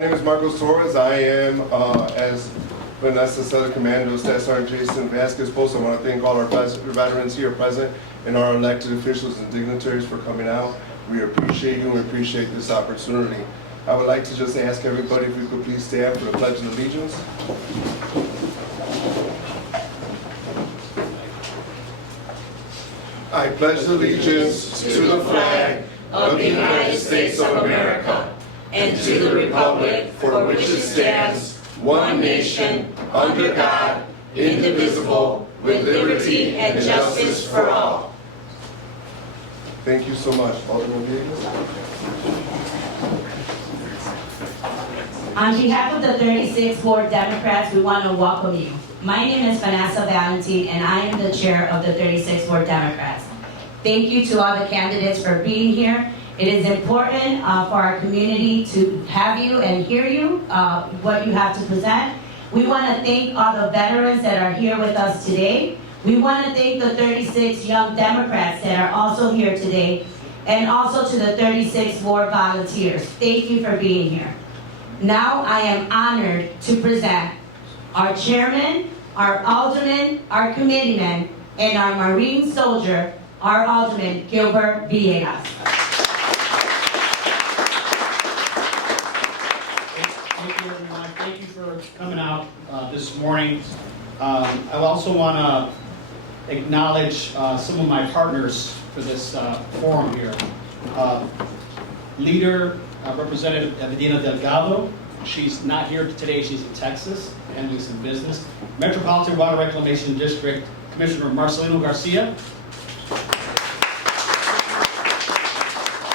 My name is Marcos Torres. I am, as Vanessa said, Commando Staff Sergeant Jason Vasquez Post. I want to thank all our veterans here present and our elected officials and dignitaries for coming out. We appreciate you and we appreciate this opportunity. I would like to just ask everybody if we could please stand for the Pledge of Allegiance. I pledge allegiance to the flag of the United States of America and to the republic for which it stands, one nation, under God, indivisible, with liberty and justice for all. Thank you so much. Alderman Villegas. On behalf of the 36th Ward Democrats, we want to welcome you. My name is Vanessa Valentine, and I am the chair of the 36th Ward Democrats. Thank you to all the candidates for being here. It is important for our community to have you and hear you, what you have to present. We want to thank all the veterans that are here with us today. We want to thank the 36 young Democrats that are also here today, and also to the 36 Ward volunteers. Thank you for being here. Now I am honored to present our chairman, our alderman, our committeeman, and our Marine soldier, our alderman, Gilbert Villegas. Thank you, everyone. Thank you for coming out this morning. I also want to acknowledge some of my partners for this forum here. Leader, Representative Eva-Dina Delgado. She's not here today. She's in Texas, handling some business. Metropolitan Water Reclamation District Commissioner Marcelino Garcia.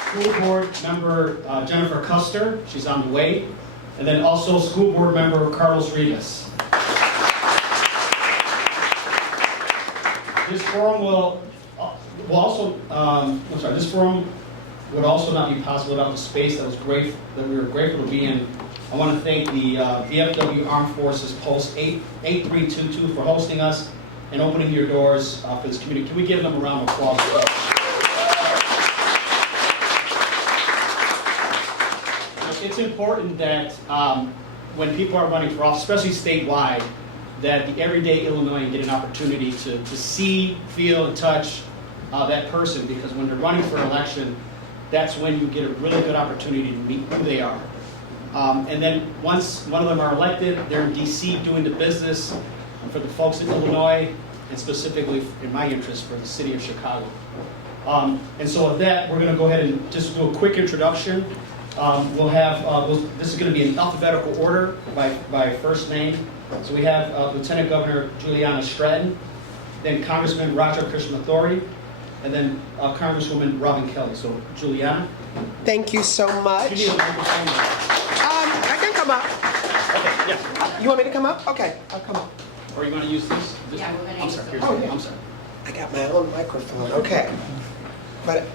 School Board Member Jennifer Custer. She's on the way. And then also School Board Member Carlos Rivas. This forum this forum would also not be possible without the space that we were grateful to be in. I want to thank the VFW Armed Forces Post 8322 for hosting us and opening your doors for this community. Can we give them a round of applause? It's important that when people are running for office, especially statewide, that the everyday Illinoisan get an opportunity to see, feel, and touch that person, because when they're running for election, that's when you get a really good opportunity to meet who they are. And then once one of them are elected, they're in D.C. doing the business for the folks in Illinois, and specifically in my interest for the city of Chicago. And so with that, we're going to go ahead and just do a quick introduction. This is going to be in alphabetical order by first name. So we have Lieutenant Governor Juliana Stratton, then Congressman Roger Krishnamoorthi, and then Congresswoman Robin Kelly. So Juliana. Thank you so much. You need a microphone. I can come up. Okay, yeah. You want me to come up? Okay, I'll come up. Or are you going to use this? Yeah, we're going to use this. Oh, yeah. I'm sorry. I got my own microphone. Okay. But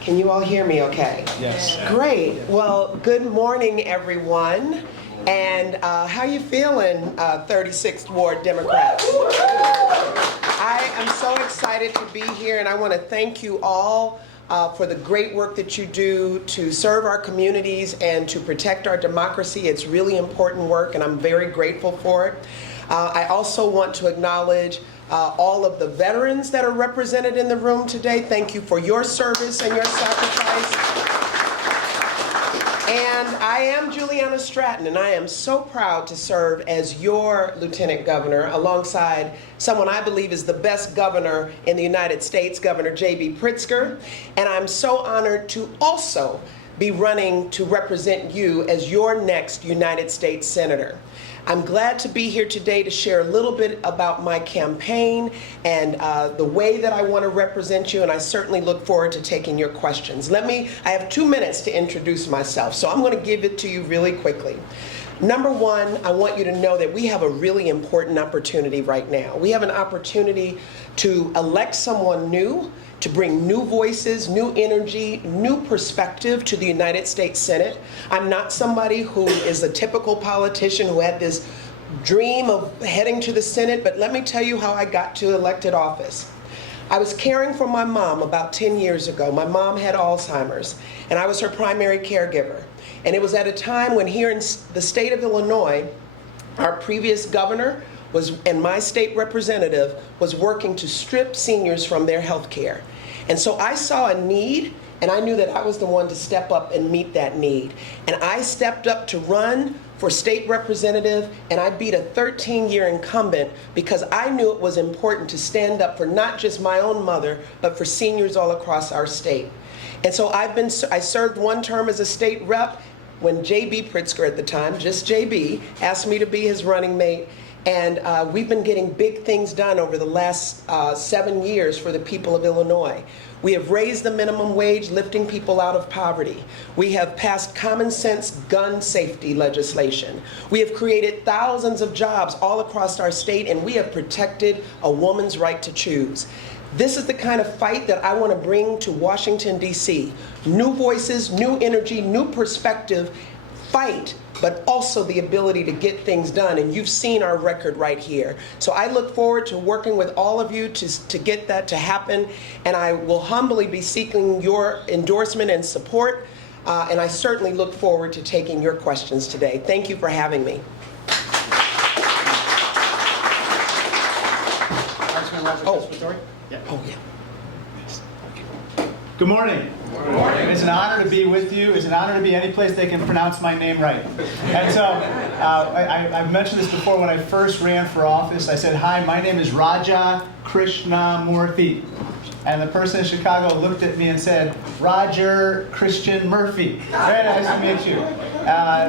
can you all hear me okay? Yes. Great. Well, good morning, everyone. And how you feeling, 36th Ward Democrats? I am so excited to be here, and I want to thank you all for the great work that you do to serve our communities and to protect our democracy. It's really important work, and I'm very grateful for it. I also want to acknowledge all of the veterans that are represented in the room today. Thank you for your service and your sacrifice. And I am Juliana Stratton, and I am so proud to serve as your Lieutenant Governor alongside someone I believe is the best governor in the United States, Governor J.B. Pritzker. And I'm so honored to also be running to represent you as your next United States Senator. I'm glad to be here today to share a little bit about my campaign and the way that I want to represent you, and I certainly look forward to taking your questions. I have 2 minutes to introduce myself, so I'm going to give it to you really quickly. Number one, I want you to know that we have a really important opportunity right now. We have an opportunity to elect someone new, to bring new voices, new energy, new perspective to the United States Senate. I'm not somebody who is a typical politician who had this dream of heading to the Senate, but let me tell you how I got to elected office. I was caring for my mom about 10 years ago. My mom had Alzheimer's, and I was her primary caregiver. And it was at a time when here in the state of Illinois, our previous governor and my state representative was working to strip seniors from their health care. And so I saw a need, and I knew that I was the one to step up and meet that need. And I stepped up to run for state representative, and I beat a 13-year incumbent because I knew it was important to stand up for not just my own mother, but for seniors all across our state. And so I served one term as a state rep when J.B. Pritzker at the time, just J.B., asked me to be his running mate. And we've been getting big things done over the last 7 years for the people of Illinois. We have raised the minimum wage, lifting people out of poverty. We have passed common sense gun safety legislation. We have created thousands of jobs all across our state, and we have protected a woman's right to choose. This is the kind of fight that I want to bring to Washington, D.C. New voices, new energy, new perspective, fight, but also the ability to get things done. And you've seen our record right here. So I look forward to working with all of you to get that to happen. And I will humbly be seeking your endorsement and support. And I certainly look forward to taking your questions today. Thank you for having me. Oh, yeah. Good morning. Good morning. It's an honor to be with you. It's an honor to be any place they can pronounce my name right. And so I've mentioned this before. When I first ran for office, I said, "Hi, my name is Raja Krishnamoorthi." And the person in Chicago looked at me and said, "Roger Christian Murphy." Very nice to meet you.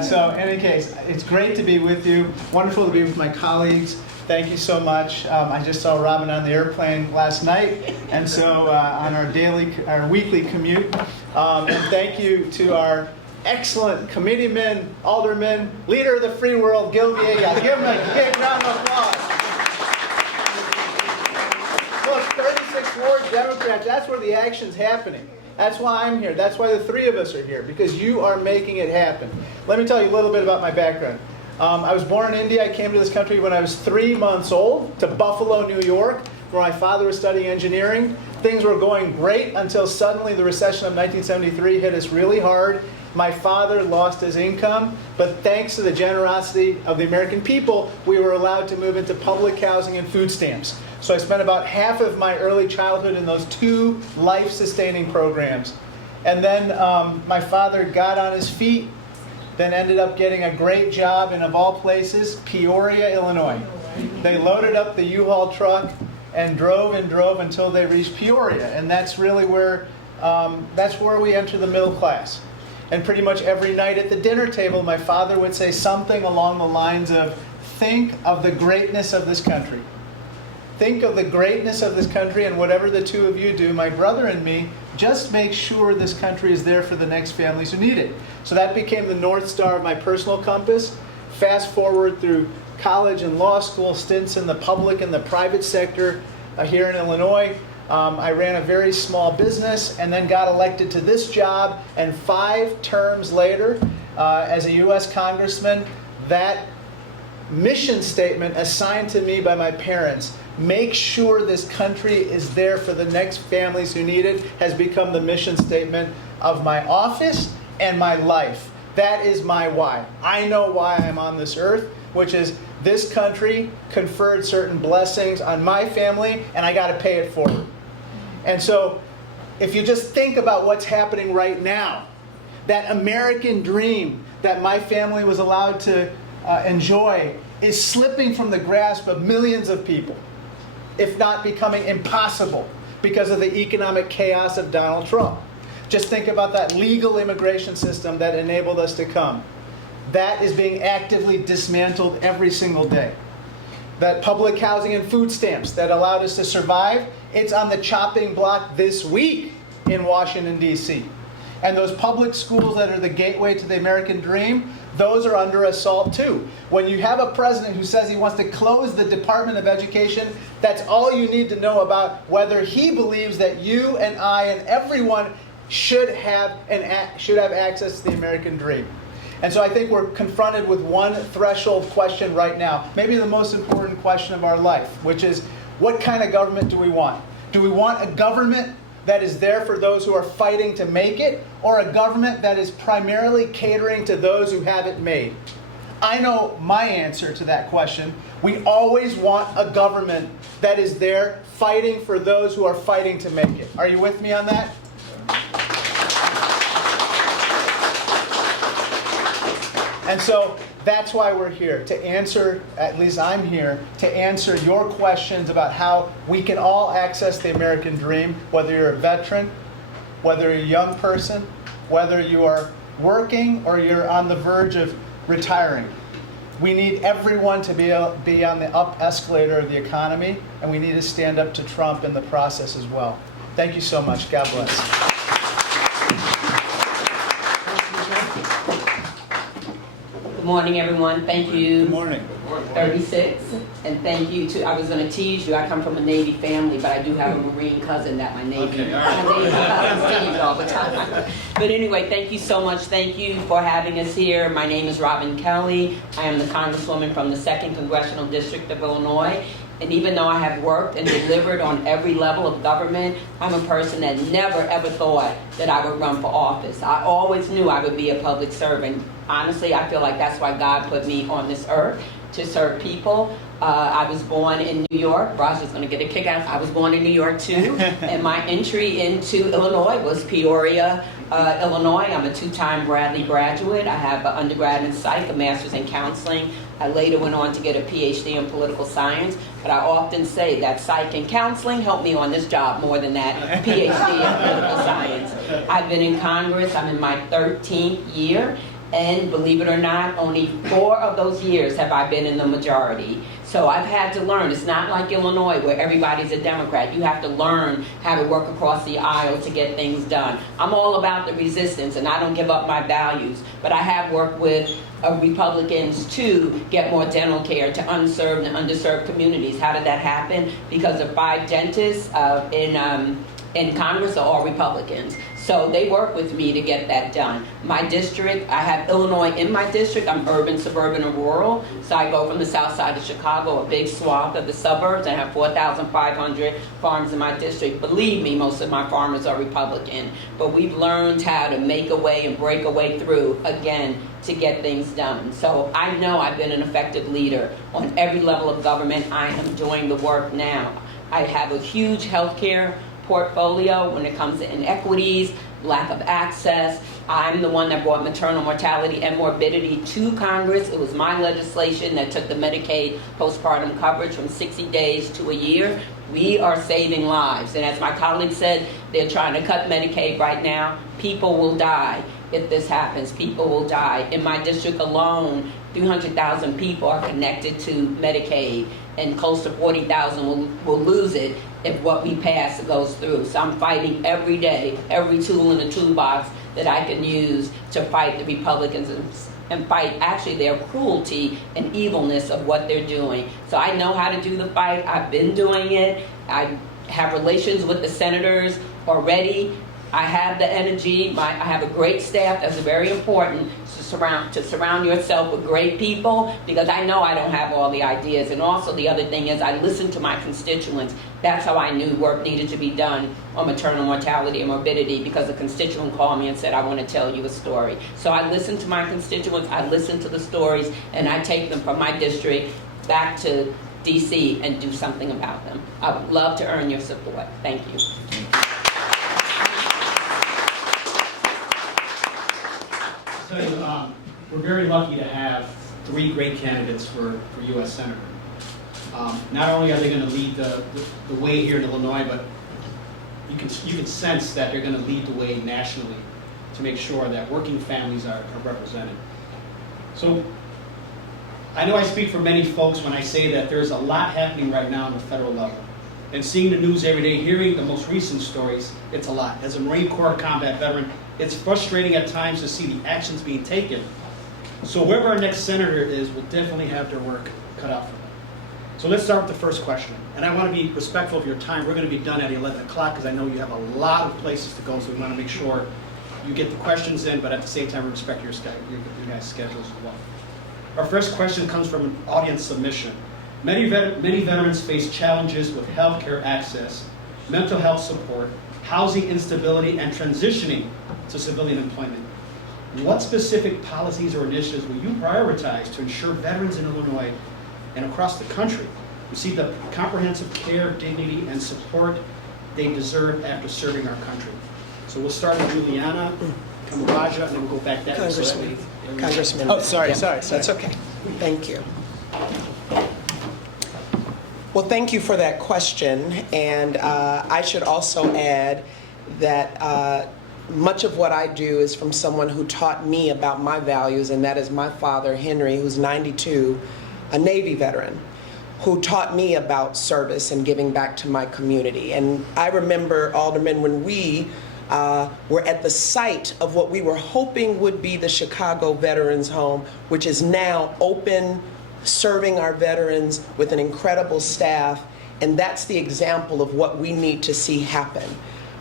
So in any case, it's great to be with you. Wonderful to be with my colleagues. Thank you so much. I just saw Robin on the airplane last night, and so on our weekly commute. And thank you to our excellent committeeman, alderman, leader of the free world, Gilbert. Give him a big round of applause. Look, 36 Ward Democrats, that's where the action's happening. That's why I'm here. That's why the three of us are here, because you are making it happen. Let me tell you a little bit about my background. I was born in India. I came to this country when I was 3 months old, to Buffalo, New York, where my father was studying engineering. Things were going great until suddenly the recession of 1973 hit us really hard. My father lost his income, but thanks to the generosity of the American people, we were allowed to move into public housing and food stamps. So I spent about half of my early childhood in those 2 life-sustaining programs. And then my father got on his feet, then ended up getting a great job in, of all places, Peoria, Illinois. They loaded up the U-Haul truck and drove until they reached Peoria. And that's really where we enter the middle class. And pretty much every night at the dinner table, my father would say something along the lines of, "Think of the greatness of this country. Think of the greatness of this country, and whatever the two of you do, my brother and me, just make sure this country is there for the next families who need it." So that became the North Star of my personal compass. Fast forward through college and law school, stints in the public and the private sector here in Illinois. I ran a very small business and then got elected to this job. And 5 terms later, as a U.S. congressman, that mission statement assigned to me by my parents, "Make sure this country is there for the next families who need it," has become the mission statement of my office and my life. That is my why. I know why I'm on this earth, which is this country conferred certain blessings on my family, and I got to pay it forward. And so if you just think about what's happening right now, that American dream that my family was allowed to enjoy is slipping from the grasp of millions of people, if not becoming impossible because of the economic chaos of Donald Trump. Just think about that legal immigration system that enabled us to come. That is being actively dismantled every single day. That public housing and food stamps that allowed us to survive, it's on the chopping block this week in Washington, D.C. And those public schools that are the gateway to the American dream, those are under assault too. When you have a president who says he wants to close the Department of Education, that's all you need to know about whether he believes that you and I and everyone should have access to the American dream. And so I think we're confronted with one threshold question right now, maybe the most important question of our life, which is, what kind of government do we want? Do we want a government that is there for those who are fighting to make it, or a government that is primarily catering to those who have it made? I know my answer to that question. We always want a government that is there fighting for those who are fighting to make it. Are you with me on that? And so that's why we're here, to answer, at least I'm here, to answer your questions about how we can all access the American dream, whether you're a veteran, whether you're a young person, whether you are working or you're on the verge of retiring. We need everyone to be on the up escalator of the economy, and we need to stand up to Trump in the process as well. Thank you so much. God bless. Good morning, everyone. Thank you. Good morning. 36, and thank you to, I was going to tease you, I come from a Navy family, but I do have a Marine cousin that my Navy cousins tease all the time. But anyway, thank you so much. Thank you for having us here. My name is Robin Kelly. I am the Congresswoman from the 2nd Congressional District of Illinois. And even though I have worked and delivered on every level of government, I'm a person that never ever thought that I would run for office. I always knew I would be a public servant. Honestly, I feel like that's why God put me on this earth, to serve people. I was born in New York. Raj is going to get a kick out. I was born in New York too. And my entry into Illinois was Peoria, Illinois. I'm a 2-time Bradley graduate. I have an undergrad in psych, a master's in counseling. I later went on to get a PhD in political science. But I often say that psych and counseling helped me on this job more than that PhD in political science. I've been in Congress. I'm in my 13th year. And believe it or not, only 4 of those years have I been in the majority. So I've had to learn. It's not like Illinois where everybody's a Democrat. You have to learn how to work across the aisle to get things done. I'm all about the resistance, and I don't give up my values. But I have worked with Republicans to get more dental care to unserved and underserved communities. How did that happen? Because the 5 dentists in Congress are all Republicans. So they work with me to get that done. My district, I have Illinois in my district. I'm urban, suburban, and rural. So I go from the south side of Chicago, a big swath of the suburbs. I have 4,500 farms in my district. Believe me, most of my farmers are Republican. But we've learned how to make a way and break a way through, again, to get things done. So I know I've been an effective leader on every level of government. I am doing the work now. I have a huge healthcare portfolio when it comes to inequities, lack of access. I'm the one that brought maternal mortality and morbidity to Congress. It was my legislation that took the Medicaid postpartum coverage from 60 days to a year. We are saving lives. And as my colleague said, they're trying to cut Medicaid right now. People will die if this happens. People will die. In my district alone, 300,000 people are connected to Medicaid, and close to 40,000 will lose it if what we pass goes through. So I'm fighting every day, every tool in the toolbox that I can use to fight the Republicans and fight actually their cruelty and evilness of what they're doing. So I know how to do the fight. I've been doing it. I have relations with the senators already. I have the energy. I have a great staff. That's very important, to surround yourself with great people, because I know I don't have all the ideas. And also the other thing is I listen to my constituents. That's how I knew work needed to be done on maternal mortality and morbidity, because a constituent called me and said, I want to tell you a story. So I listen to my constituents, I listen to the stories, and I take them from my district back to DC and do something about them. I would love to earn your support. Thank you. So, we're very lucky to have 3 great candidates for U.S. Senator. Not only are they going to lead the way here in Illinois, but you can sense that they're going to lead the way nationally to make sure that working families are represented. So I know I speak for many folks when I say that there's a lot happening right now on the federal level. And seeing the news every day, hearing the most recent stories, it's a lot. As a Marine Corps combat veteran, it's frustrating at times to see the actions being taken. So whoever our next senator is will definitely have their work cut out for them. So let's start with the first question. And I want to be respectful of your time. We're going to be done at 11 o'clock because I know you have a lot of places to go, so we want to make sure you get the questions in, but at the same time, we respect your guys' schedules as well. Our first question comes from an audience submission. Many veterans face challenges with health care access, mental health support, housing instability, and transitioning to civilian employment. What specific policies or initiatives will you prioritize to ensure veterans in Illinois and across the country receive the comprehensive care, dignity, and support they deserve after serving our country? So we'll start with Juliana, Kamaraja, and then we'll go back that way. Congressman. Oh, sorry. That's okay. Thank you. Well, thank you for that question. And I should also add that much of what I do is from someone who taught me about my values, and that is my father, Henry, who's 92, a Navy veteran, who taught me about service and giving back to my community. And I remember, Alderman, when we were at the site of what we were hoping would be the Chicago Veterans Home, which is now open, serving our veterans with an incredible staff, and that's the example of what we need to see happen.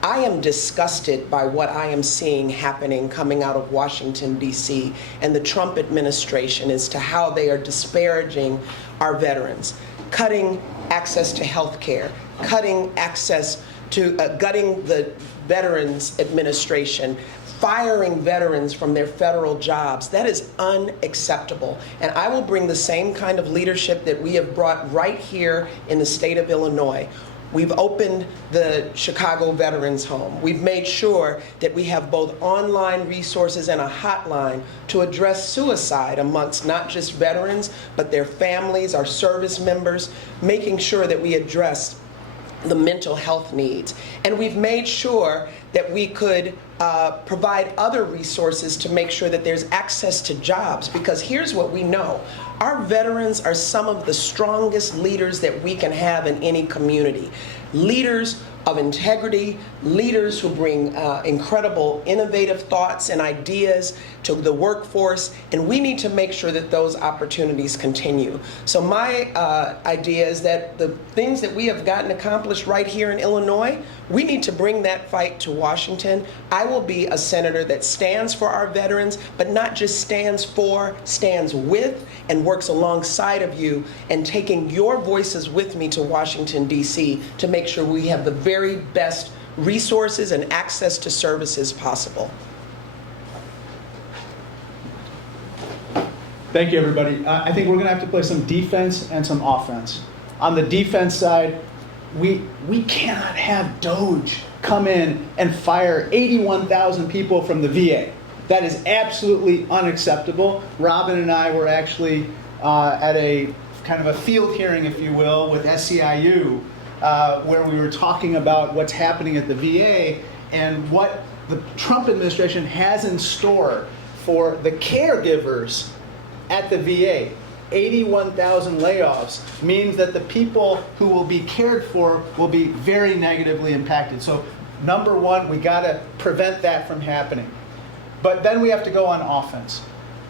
I am disgusted by what I am seeing happening coming out of Washington, D.C. and the Trump administration as to how they are disparaging our veterans, cutting access to health care, cutting access to, gutting the Veterans Administration, firing veterans from their federal jobs. That is unacceptable. And I will bring the same kind of leadership that we have brought right here in the state of Illinois. We've opened the Chicago Veterans Home. We've made sure that we have both online resources and a hotline to address suicide amongst not just veterans, but their families, our service members, making sure that we address the mental health needs. And we've made sure that we could provide other resources to make sure that there's access to jobs, because here's what we know. Our veterans are some of the strongest leaders that we can have in any community. Leaders of integrity, leaders who bring incredible innovative thoughts and ideas to the workforce, and we need to make sure that those opportunities continue. So my idea is that the things that we have gotten accomplished right here in Illinois, we need to bring that fight to Washington. I will be a senator that stands for our veterans, but not just stands for, stands with, and works alongside of you, and taking your voices with me to Washington, D.C. to make sure we have the very best resources and access to services possible. Thank you, everybody. I think we're going to have to play some defense and some offense. On the defense side, we cannot have DOGE come in and fire 81,000 people from the VA. That is absolutely unacceptable. Robin and I were actually at a kind of a field hearing, if you will, with SEIU, where we were talking about what's happening at the VA and what the Trump administration has in store for the caregivers at the VA. 81,000 layoffs means that the people who will be cared for will be very negatively impacted. So number one, we got to prevent that from happening. But then we have to go on offense.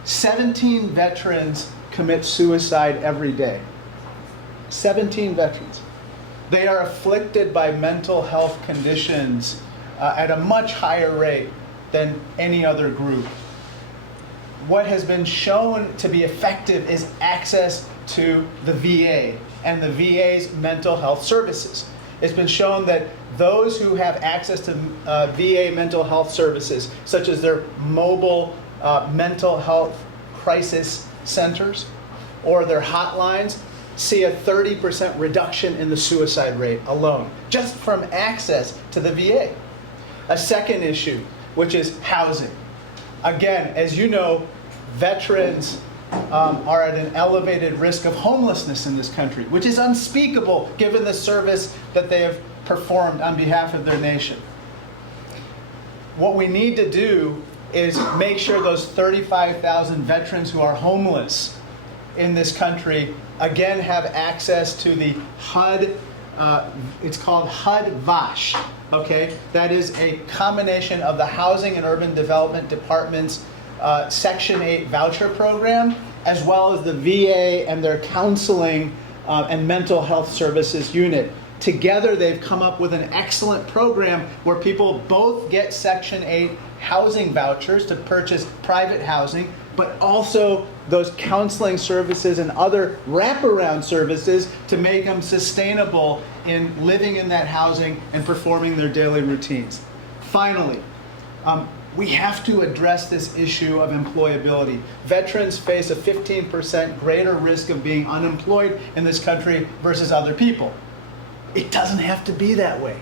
17 veterans commit suicide every day. 17 veterans. They are afflicted by mental health conditions at a much higher rate than any other group. What has been shown to be effective is access to the VA and the VA's mental health services. It's been shown that those who have access to VA mental health services, such as their mobile mental health crisis centers or their hotlines, see a 30% reduction in the suicide rate alone, just from access to the VA. A second issue, which is housing. Again, as you know, veterans are at an elevated risk of homelessness in this country, which is unspeakable given the service that they have performed on behalf of their nation. What we need to do is make sure those 35,000 veterans who are homeless in this country again have access to the HUD, it's called HUD-VASH, okay? That is a combination of the Housing and Urban Development Department's Section 8 voucher program, as well as the VA and their counseling and mental health services unit. Together, they've come up with an excellent program where people both get Section 8 housing vouchers to purchase private housing. but also those counseling services and other wraparound services to make them sustainable in living in that housing and performing their daily routines. Finally, we have to address this issue of employability. Veterans face a 15% greater risk of being unemployed in this country versus other people. It doesn't have to be that way.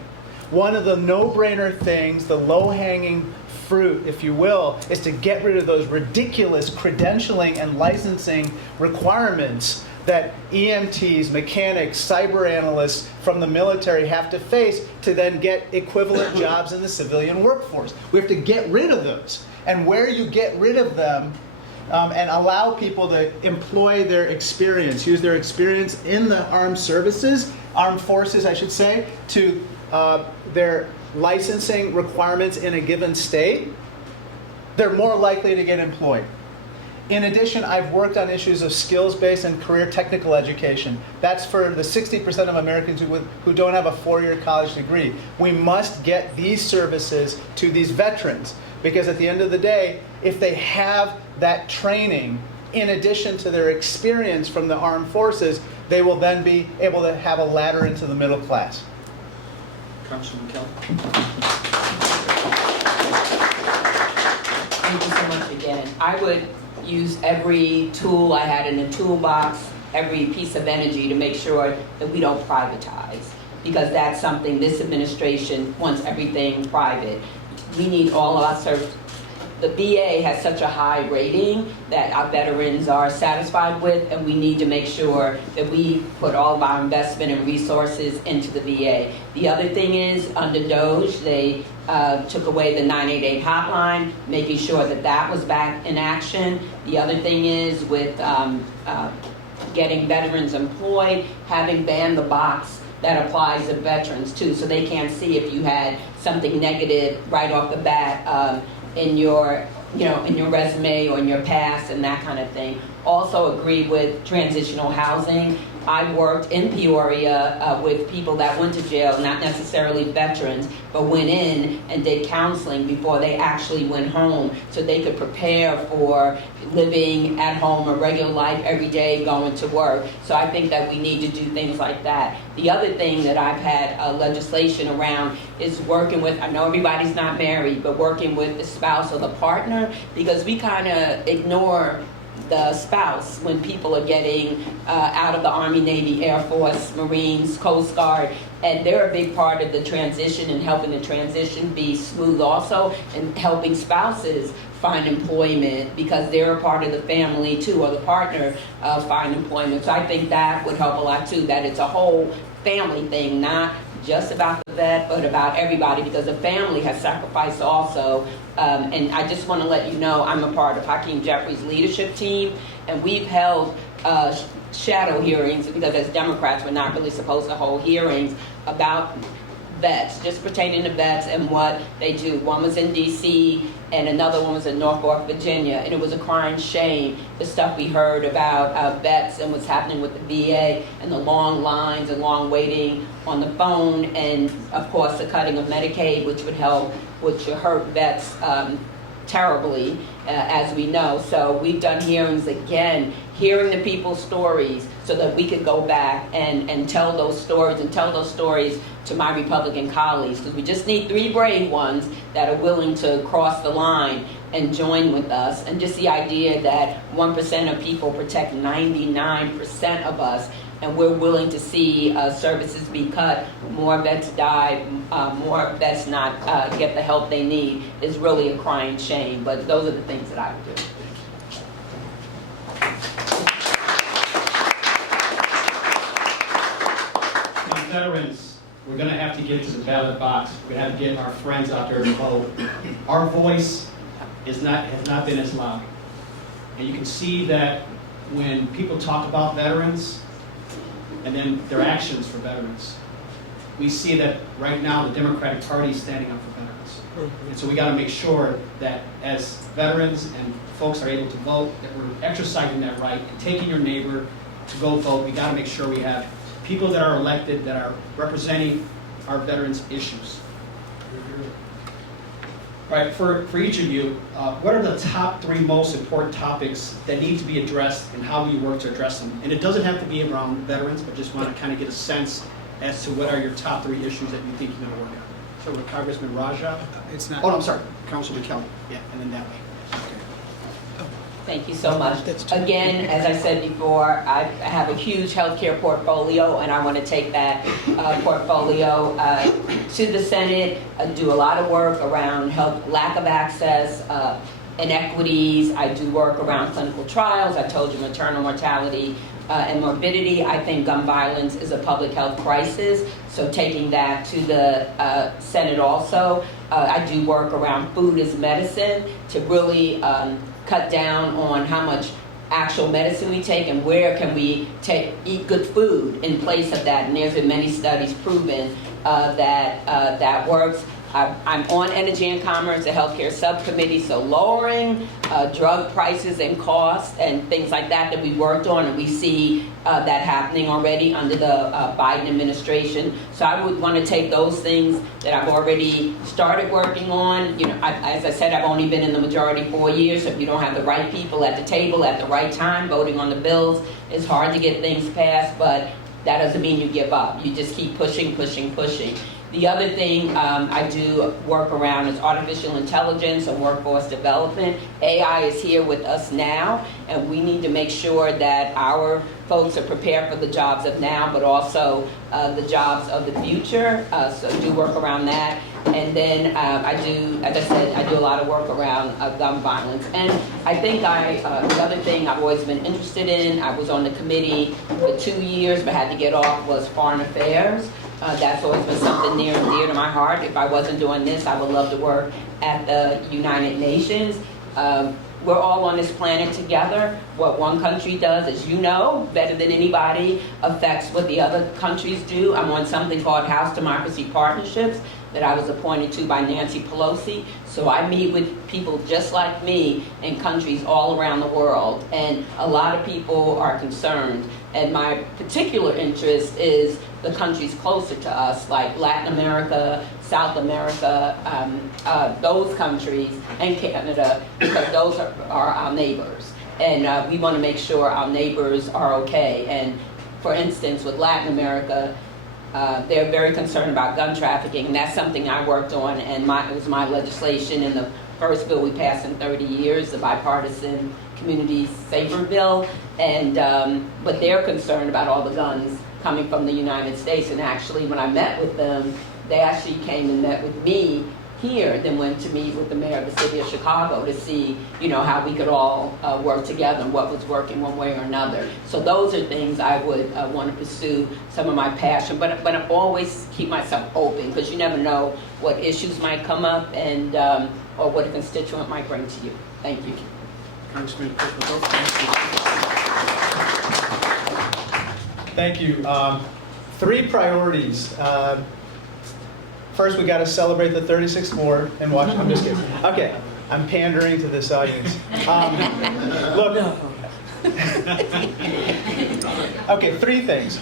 One of the no-brainer things, the low-hanging fruit, if you will, is to get rid of those ridiculous credentialing and licensing requirements that EMTs, mechanics, cyber analysts from the military have to face to then get equivalent jobs in the civilian workforce. We have to get rid of those. And where you get rid of them and allow people to employ their experience, use their experience in the armed forces, I should say, to their licensing requirements in a given state, they're more likely to get employed. In addition, I've worked on issues of skills-based and career technical education. That's for the 60% of Americans who don't have a 4-year college degree. We must get these services to these veterans, because at the end of the day, if they have that training in addition to their experience from the armed forces, they will then be able to have a ladder into the middle class. Congressman Kelly. Thank you so much again. I would use every tool I had in the toolbox, every piece of energy to make sure that we don't privatize, because that's something this administration wants everything private. We need all of our services. The VA has such a high rating that our veterans are satisfied with, and we need to make sure that we put all of our investment and resources into the VA. The other thing is, under DOGE, they took away the 988 hotline, making sure that that was back in action. The other thing is, with getting veterans employed, having banned the box that applies to veterans too, so they can't see if you had something negative right off the bat in your resume or in your past and that kind of thing. Also agree with transitional housing. I worked in Peoria with people that went to jail, not necessarily veterans, but went in and did counseling before they actually went home, so they could prepare for living at home, a regular life every day, going to work. So I think that we need to do things like that. The other thing that I've had legislation around is working with, I know everybody's not married, but working with the spouse or the partner, because we kind of ignore the spouse when people are getting out of the Army, Navy, Air Force, Marines, Coast Guard, and they're a big part of the transition and helping the transition be smooth also, and helping spouses find employment because they're a part of the family too, or the partner find employment. So I think that would help a lot too, that it's a whole family thing, not just about the vet, but about everybody, because the family has sacrificed also. And I just want to let you know, I'm a part of Hakeem Jeffrey's leadership team, and we've held shadow hearings, because as Democrats, we're not really supposed to hold hearings about vets, just pertaining to vets and what they do. One was in DC and another one was in Norfolk, Virginia, and it was a crying shame, the stuff we heard about vets and what's happening with the VA and the long lines and long waiting on the phone, and of course the cutting of Medicaid, which would hurt vets terribly, as we know. So we've done hearings again, hearing the people's stories so that we could go back and tell those stories, and tell those stories to my Republican colleagues, because we just need 3 brave ones that are willing to cross the line and join with us. And just the idea that 1% of people protect 99% of us, and we're willing to see services be cut, more vets die, more vets not get the help they need, is really a crying shame. But those are the things that I would do. Veterans, we're going to have to get to the ballot box. We're going to have to get our friends out there to vote. Our voice has not been as loud. And you can see that when people talk about veterans and then their actions for veterans, we see that right now the Democratic Party is standing up for veterans. And so we got to make sure that as veterans and folks are able to vote, that we're exercising that right and taking your neighbor to go vote. We got to make sure we have people that are elected that are representing our veterans' issues. Right, for each of you, what are the top 3 most important topics that need to be addressed and how will you work to address them? And it doesn't have to be around veterans, but just want to kind of get a sense as to what are your top 3 issues that you think you're going to work on. So with Congressman Raja. It's not. Oh, I'm sorry, Councilman Kelly. Yeah, and then that way. Thank you so much. Again, as I said before, I have a huge healthcare portfolio, and I want to take that portfolio to the Senate. I do a lot of work around health, lack of access, inequities. I do work around clinical trials. I told you maternal mortality and morbidity. I think gun violence is a public health crisis, so taking that to the Senate also. I do work around food as medicine to really cut down on how much actual medicine we take and where can we eat good food in place of that. And there's been many studies proven that works. I'm on Energy and Commerce, the healthcare subcommittee, so lowering drug prices and costs and things like that we worked on, and we see that happening already under the Biden administration. So I would want to take those things that I've already started working on. You know, as I said, I've only been in the majority 4 years, so if you don't have the right people at the table at the right time voting on the bills, it's hard to get things passed, but that doesn't mean you give up. You just keep pushing, pushing, pushing. The other thing I do work around is artificial intelligence and workforce development. AI is here with us now, and we need to make sure that our folks are prepared for the jobs of now, but also the jobs of the future. So I do work around that. And then I do, as I said, I do a lot of work around gun violence. And I think the other thing I've always been interested in, I was on the committee for 2 years, but had to get off, was foreign affairs. That's always been something near and dear to my heart. If I wasn't doing this, I would love to work at the United Nations. We're all on this planet together. What one country does, as you know, better than anybody, affects what the other countries do. I'm on something called House Democracy Partnerships that I was appointed to by Nancy Pelosi. So I meet with people just like me in countries all around the world. And a lot of people are concerned. And my particular interest is the countries closer to us, like Latin America, South America, those countries, and Canada, because those are our neighbors. And we want to make sure our neighbors are okay. And for instance, with Latin America, they're very concerned about gun trafficking, and that's something I worked on, and it was my legislation in the first bill we passed in 30 years, the bipartisan Community Safer Bill. And but they're concerned about all the guns coming from the United States. And actually, when I met with them, they actually came and met with me here, then went to meet with the mayor of the city of Chicago to see, you know, how we could all work together and what was working one way or another. So those are things I would want to pursue, some of my passion, but I always keep myself open, because you never know what issues might come up and or what a constituent might bring to you. Thank you. Congressman Thank you. 3 priorities. First, we got to celebrate the 36th ward and watch. I'm just kidding. Okay, I'm pandering to this audience. Look. Okay, 3 things.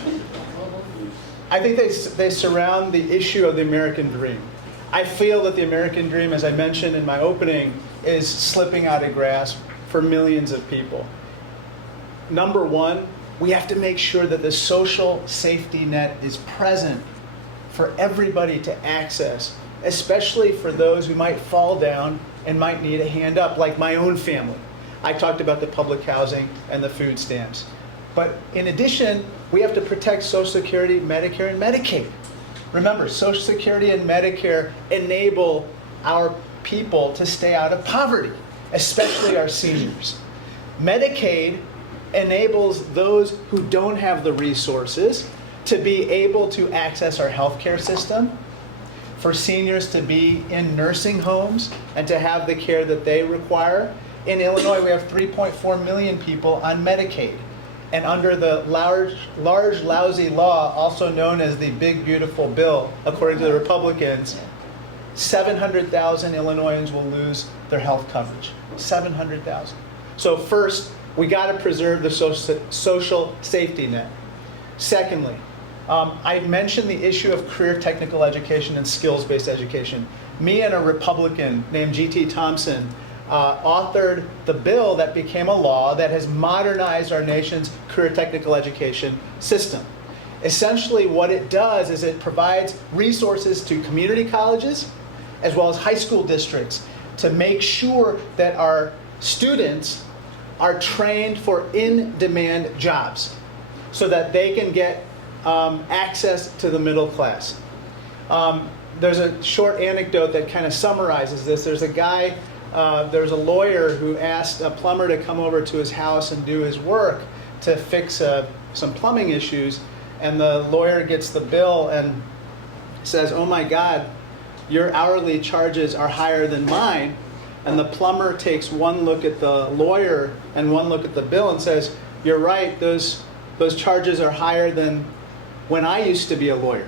I think they surround the issue of the American dream. I feel that the American dream, as I mentioned in my opening, is slipping out of grasp for millions of people. Number 1, we have to make sure that the social safety net is present for everybody to access, especially for those who might fall down and might need a hand up, like my own family. I talked about the public housing and the food stamps. But in addition, we have to protect Social Security, Medicare, and Medicaid. Remember, Social Security and Medicare enable our people to stay out of poverty, especially our seniors. Medicaid enables those who don't have the resources to be able to access our healthcare system, for seniors to be in nursing homes and to have the care that they require. In Illinois, we have 3.4 million people on Medicaid. And under the large, lousy law, also known as the Big Beautiful Bill, according to the Republicans, 700,000 Illinoisans will lose their health coverage. 700,000. So first, we got to preserve the social safety net. Secondly, I mentioned the issue of career technical education and skills-based education. me and a Republican named G.T. Thompson authored the bill that became a law that has modernized our nation's career technical education system. Essentially what it does is it provides resources to community colleges as well as high school districts to make sure that our students are trained for in-demand jobs so that they can get access to the middle class. There's a short anecdote that kind of summarizes this. There's a lawyer who asked a plumber to come over to his house and do his work to fix some plumbing issues, and the lawyer gets the bill and says, "Oh my God, your hourly charges are higher than mine." And the plumber takes one look at the lawyer and one look at the bill and says, "You're right, those charges are higher than when I used to be a lawyer."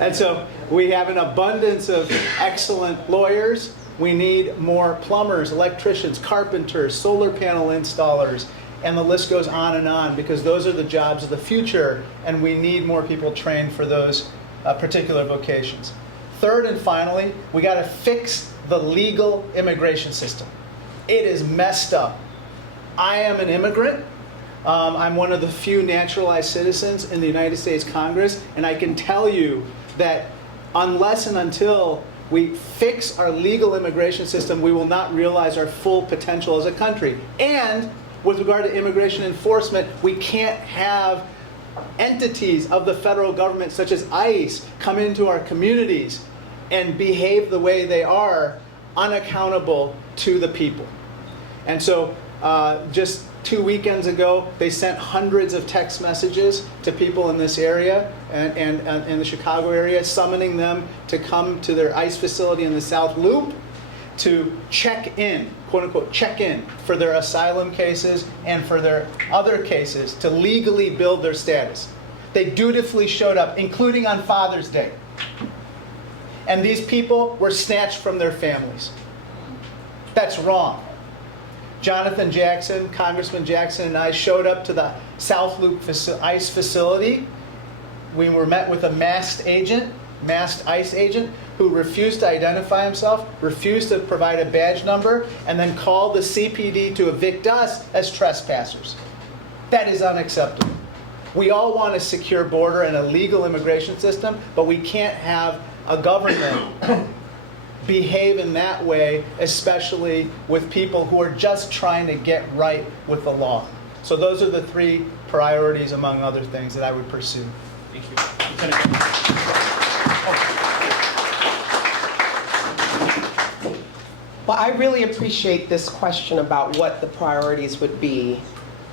And so we have an abundance of excellent lawyers. We need more plumbers, electricians, carpenters, solar panel installers, and the list goes on because those are the jobs of the future, and we need more people trained for those particular vocations. Third and finally, we got to fix the legal immigration system. It is messed up. I am an immigrant. I'm one of the few naturalized citizens in the United States Congress, and I can tell you that unless and until we fix our legal immigration system, we will not realize our full potential as a country. And with regard to immigration enforcement, we can't have entities of the federal government such as ICE come into our communities and behave the way they are, unaccountable to the people. And so just 2 weekends ago, they sent hundreds of text messages to people in this area and in the Chicago area, summoning them to come to their ICE facility in the South Loop to check in, quote unquote, check in for their asylum cases and for their other cases to legally build their status. They dutifully showed up, including on Father's Day. And these people were snatched from their families. That's wrong. Jonathan Jackson, Congressman Jackson, and I showed up to the South Loop ICE facility. We were met with a masked ICE agent, who refused to identify himself, refused to provide a badge number, and then called the CPD to evict us as trespassers. That is unacceptable. We all want a secure border and a legal immigration system, but we can't have a government behave in that way, especially with people who are just trying to get right with the law. So those are the 3 priorities, among other things, that I would pursue. Thank you. Lieutenant Governor. Well, I really appreciate this question about what the priorities would be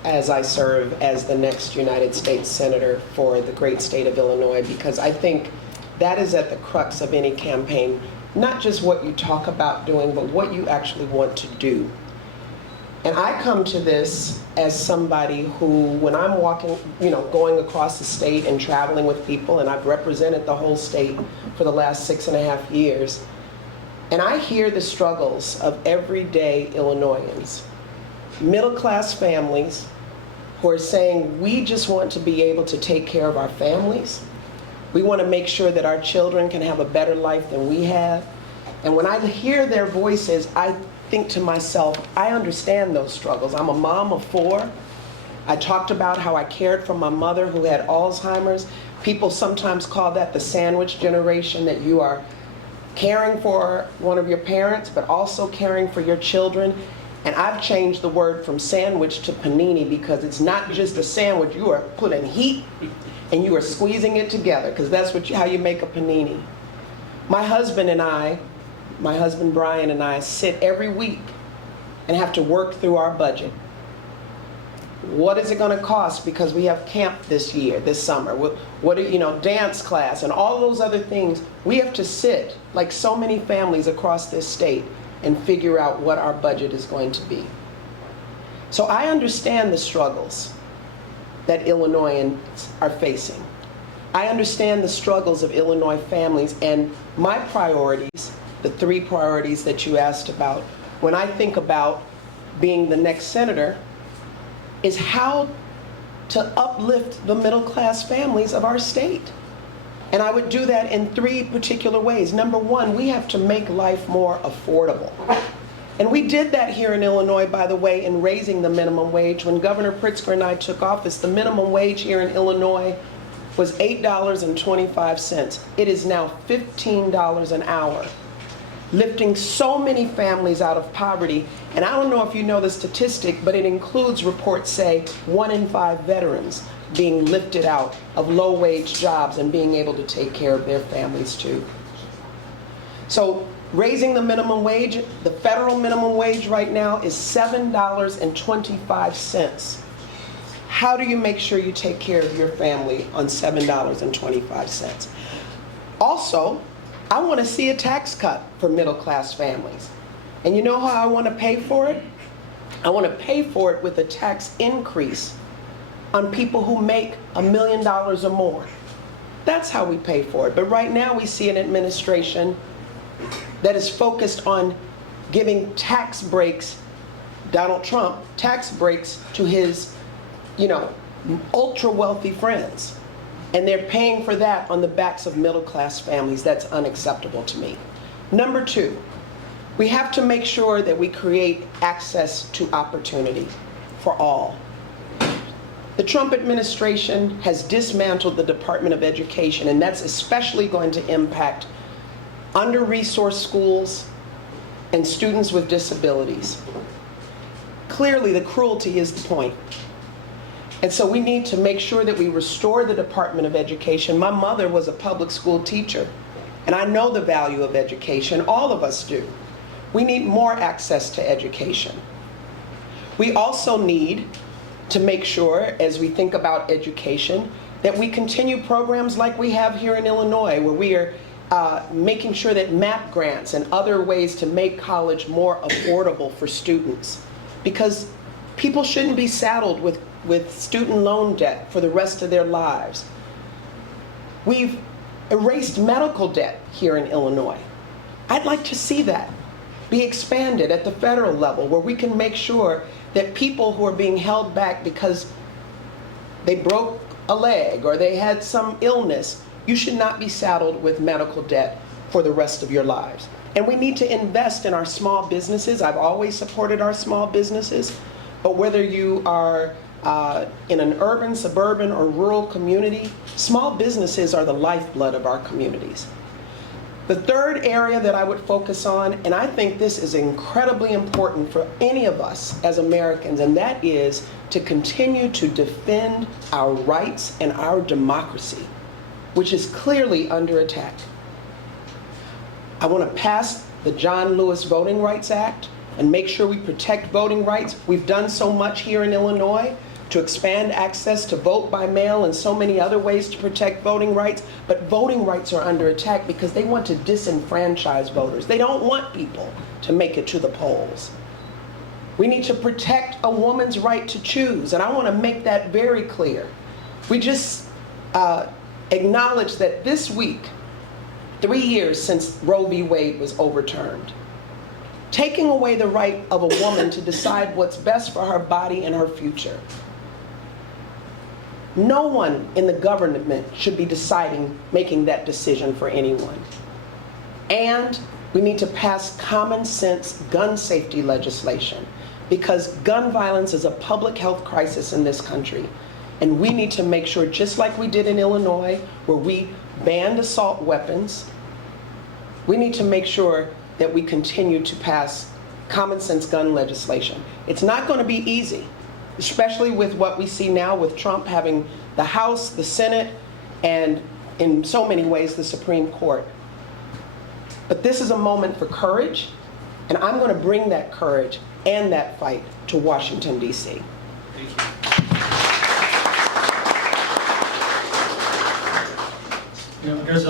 as I serve as the next United States Senator for the great state of Illinois, because I think that is at the crux of any campaign. Not just what you talk about doing, but what you actually want to do. And I come to this as somebody who, when I'm walking, going across the state and traveling with people, and I've represented the whole state for the last 6.5 years, and I hear the struggles of everyday Illinoisans, middle-class families who are saying, we just want to be able to take care of our families. We want to make sure that our children can have a better life than we have. And when I hear their voices, I think to myself, I understand those struggles. I'm a mom of 4. I talked about how I cared for my mother who had Alzheimer's. People sometimes call that the sandwich generation, that you are caring for one of your parents, but also caring for your children. And I've changed the word from sandwich to panini, because it's not just a sandwich. You are putting heat and you are squeezing it together, because that's how you make a panini. My husband Brian and I sit every week and have to work through our budget. What is it going to cost, because we have camp this summer, dance class and all those other things. We have to sit, like so many families across this state, and figure out what our budget is going to be. So I understand the struggles that Illinoisans are facing. I understand the struggles of Illinois families, and my priorities, the 3 priorities that you asked about, when I think about being the next senator, is how to uplift the middle-class families of our state. And I would do that in 3 particular ways. Number one, we have to make life more affordable. And we did that here in Illinois, by the way, in raising the minimum wage. When Governor Pritzker and I took office, the minimum wage here in Illinois was $8.25. It is now $15 an hour, lifting so many families out of poverty. And I don't know if you know the statistic, but it includes, reports say, 1 in 5 veterans being lifted out of low-wage jobs and being able to take care of their families too. So raising the minimum wage, the federal minimum wage right now is $7.25. How do you make sure you take care of your family on $7.25? Also, I want to see a tax cut for middle-class families. And you know how I want to pay for it? I want to pay for it with a tax increase on people who make $1 million or more. That's how we pay for it. But right now we see an administration that is focused on giving tax breaks, Donald Trump, tax breaks to his, ultra-wealthy friends. And they're paying for that on the backs of middle-class families. That's unacceptable to me. Number 2, we have to make sure that we create access to opportunity for all. The Trump administration has dismantled the Department of Education, and that's especially going to impact under-resourced schools and students with disabilities. Clearly, the cruelty is the point. And so we need to make sure that we restore the Department of Education. My mother was a public school teacher, and I know the value of education. All of us do. We need more access to education. We also need to make sure, as we think about education, that we continue programs like we have here in Illinois, where we are making sure that MAP grants and other ways to make college more affordable for students. Because people shouldn't be saddled with student loan debt for the rest of their lives. We've erased medical debt here in Illinois. I'd like to see that be expanded at the federal level, where we can make sure that people who are being held back because they broke a leg or they had some illness, you should not be saddled with medical debt for the rest of your lives. And we need to invest in our small businesses. I've always supported our small businesses, but whether you are in an urban, suburban, or rural community, small businesses are the lifeblood of our communities. The third area that I would focus on, and I think this is incredibly important for any of us as Americans, and that is to continue to defend our rights and our democracy, which is clearly under attack. I want to pass the John Lewis Voting Rights Act and make sure we protect voting rights. We've done so much here in Illinois to expand access to vote by mail and so many other ways to protect voting rights, but voting rights are under attack because they want to disenfranchise voters. They don't want people to make it to the polls. We need to protect a woman's right to choose, and I want to make that very clear. We just acknowledge that this week, 3 years since Roe v. Wade was overturned, taking away the right of a woman to decide what's best for her body and her future. No one in the government should be making that decision for anyone. And we need to pass common sense gun safety legislation, because gun violence is a public health crisis in this country. And we need to make sure, just like we did in Illinois, where we banned assault weapons, we need to make sure that we continue to pass common sense gun legislation. It's not going to be easy, especially with what we see now with Trump having the House, the Senate, and in so many ways the Supreme Court. But this is a moment for courage, and I'm going to bring that courage and that fight to Washington, D.C. Thank you. There's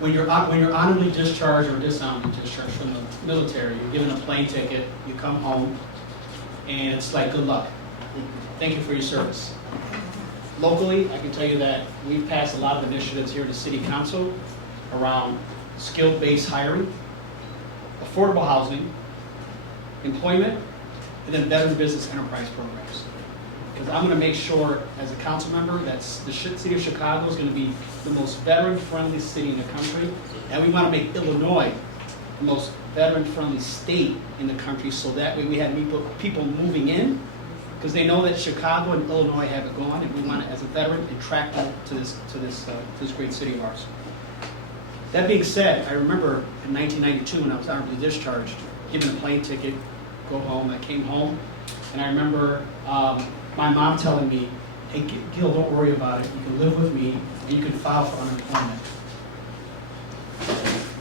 when you're honorably discharged or dishonorably discharged from the military, you're given a plane ticket, you come home, and it's like, good luck. Thank you for your service. Locally, I can tell you that we've passed a lot of initiatives here at the City Council around skill-based hiring, affordable housing, employment, and then better business enterprise programs. because I'm going to make sure, as a council member, that the city of Chicago is going to be the most veteran-friendly city in the country, and we want to make Illinois the most veteran-friendly state in the country, so that way we have people moving in, because they know that Chicago and Illinois have it going, and we want to, as a veteran, attract them to this great city of ours. That being said, I remember in 1992 when I was honorably discharged, given a plane ticket, go home. I came home, and I remember my mom telling me, "Hey, Gil, don't worry about it. You can live with me, and you can file for unemployment."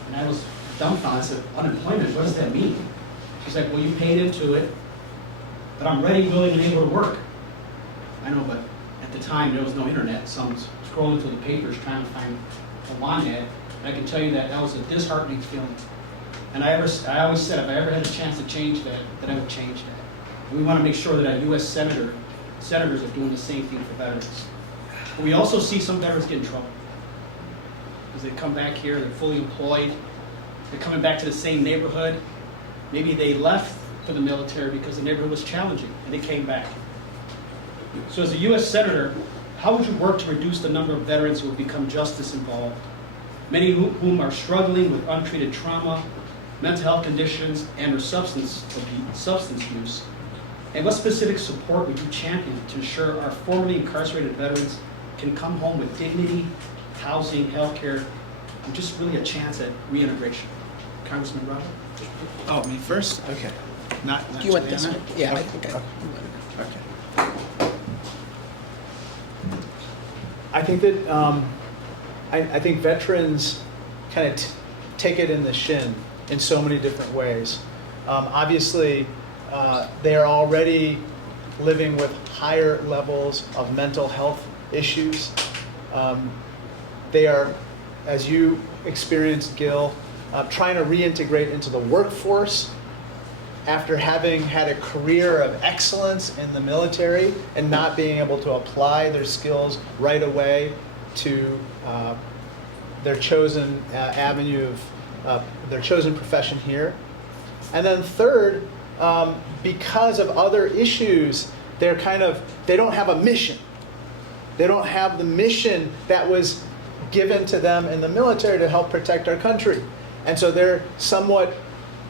And I was dumbfounded. I said, "Unemployment? What does that mean?" She's like, "Well, you paid into it, but I'm ready, willing, and able to work." I know, but at the time there was no internet, so I'm scrolling through the papers trying to find a lawn ad. And I can tell you that that was a disheartening feeling. And I always said, if I ever had a chance to change that I would change that. And we want to make sure that our U.S. senators are doing the same thing for veterans. But we also see some veterans get in trouble. Because they come back here, they're fully employed, they're coming back to the same neighborhood. Maybe they left for the military because the neighborhood was challenging, and they came back. So as a U.S. Senator, how would you work to reduce the number of veterans who have become justice involved, many whom are struggling with untreated trauma, mental health conditions, and or substance use? And what specific support would you champion to ensure our formerly incarcerated veterans can come home with dignity, housing, health care, and just really a chance at reintegration? Congressman Robert? Oh, me first? Okay. Not You want this Juliana? one? Yeah, I think Okay. I think that I think veterans kind of take it in the shin in so many different ways. Obviously, they are already living with higher levels of mental health issues. They are, as you experienced, Gil, trying to reintegrate into the workforce after having had a career of excellence in the military and not being able to apply their skills right away to their chosen avenue of their chosen profession here. And then third, because of other issues, they don't have a mission. They don't have the mission that was given to them in the military to help protect our country. And so they're somewhat